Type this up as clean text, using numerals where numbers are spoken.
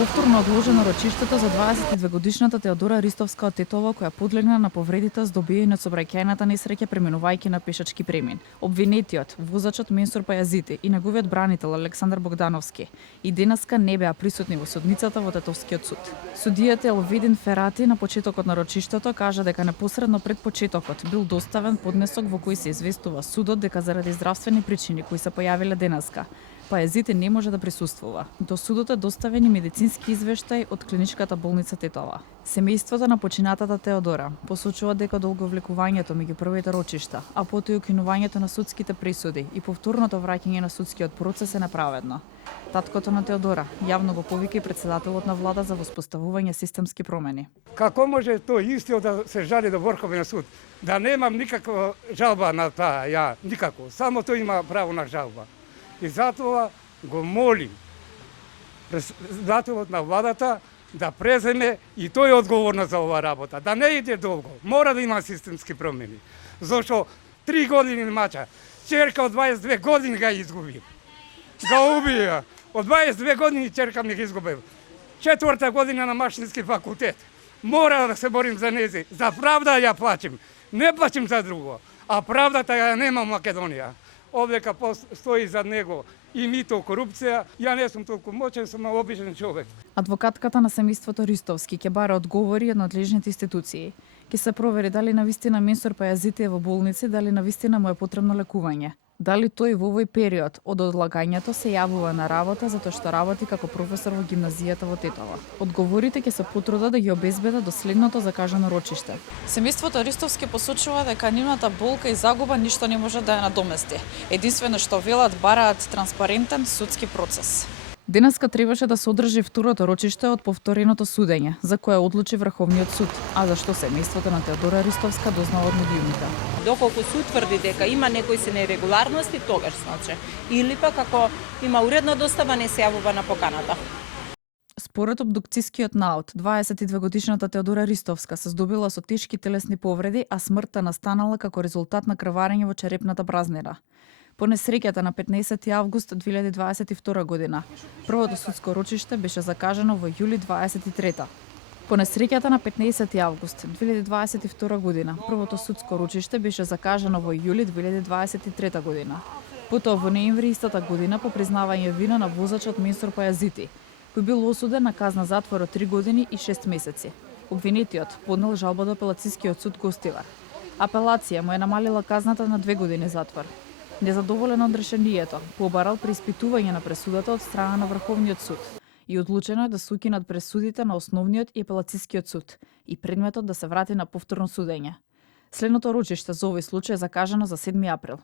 Повторно одложено рочиштето за 22-годишната Теодора Ристовска од Тетово, која подлегна на повредите здобиени од сообраќајната несреќа преминувајќи на пешачки премин. Обвинетиот, возачот Менсур Пајазити и неговиот бранител Александар Богдановски и денеска не беа присутни во судницата во Тетовскиот суд. Судијата Елвидин Ферати на почетокот на рочиштето кажа дека непосредно пред почетокот бил доставен поднесок во кој се известува судот дека заради здравствени причини кои се појавиле денеска, Пајазити не може да присуствува. До судот е доставен и медицински извештај од клиничката болница Тетова. Семејството на починатата Теодора посочува дека од одговлекувањето меѓу првите рочишта, а потоа и укинувањето на судските пресуди и повторното враќање на судскиот процес е неправедно. Таткото на Теодора јавно го повика и претседателот на влада за воспоставување системски промени. Како може тој истиот да се жали до Врховен суд? Да немам никаква жалба на таа, ја никако. Само тој има право на жалба. И затоа го молим председателот на владата да преземе и тој е одговорен за оваа работа. Да не иде долго. Мора да има системски промени. Зошто 3 години мача, черка од 22 години га изгуби. Га убија. Од 22 години черка ми ги изгубил. 4-та година на машински факултет. Мора да се борим за нези. За правда ја плачем. Не плачем за друго. А правдата ја нема Македонија. Овдека стои за него и мито, корупција. Ја не сум толку моćен, сум обичен човек. Адвокатката на семејството Ристовски ќе бара одговори од надлежните институции. Ќе се провери дали навистина Менсур Пајазити е во болници, дали навистина му е потребно лекување. Дали тој во овој период од одлагањето се јавува на работа затоа што работи како професор во гимназијата во Тетова. Одговорите ќе се потрудат да ги обезбедат до следното закажано рочиште. Семејството Ристовски посочува дека нивната болка и загуба ништо не може да ја надомести. Единствено што велат бараат транспарентен судски процес. Денеска требаше да се одржи второто рочиште од повтореното судење, за кое одлучи Врховниот суд, а за што семејството на Теодора Ристовска дознава од медиумите. Доколку суд тврди дека има некои се нерегуларности, тогаш значи. Или пак ако има уредно достава, не се јавува на поканата. Според обдукцијскиот наод, 22-годишната Теодора Ристовска се здобила со тешки телесни повреди, а смртта настанала како резултат на крварење во черепната празнина. По несреќата на 15 август 2022 година, првото судско рочиште беше закажано во јули 23. По несреќата на 15 август 2022 година, првото судско рочиште беше закажано во јули 2023 година. Потоа во ноември истата година по признавање вина на возачот Менсур Пајазити, кој бил осуден на казна затвор од 3 години и 6 месеци. Обвинетиот поднел жалба до апелацијскиот суд Гостивар. Апелација му е намалила казната на 2 години затвор. Незадоволен од решението, побарал преиспитување на пресудата од страна на Врховниот суд и одлучено е да се укинат пресудите на Основниот и Апелацијскиот суд и предметот да се врати на повторно судење. Следното рочиште за овој случај е закажано за 7 април.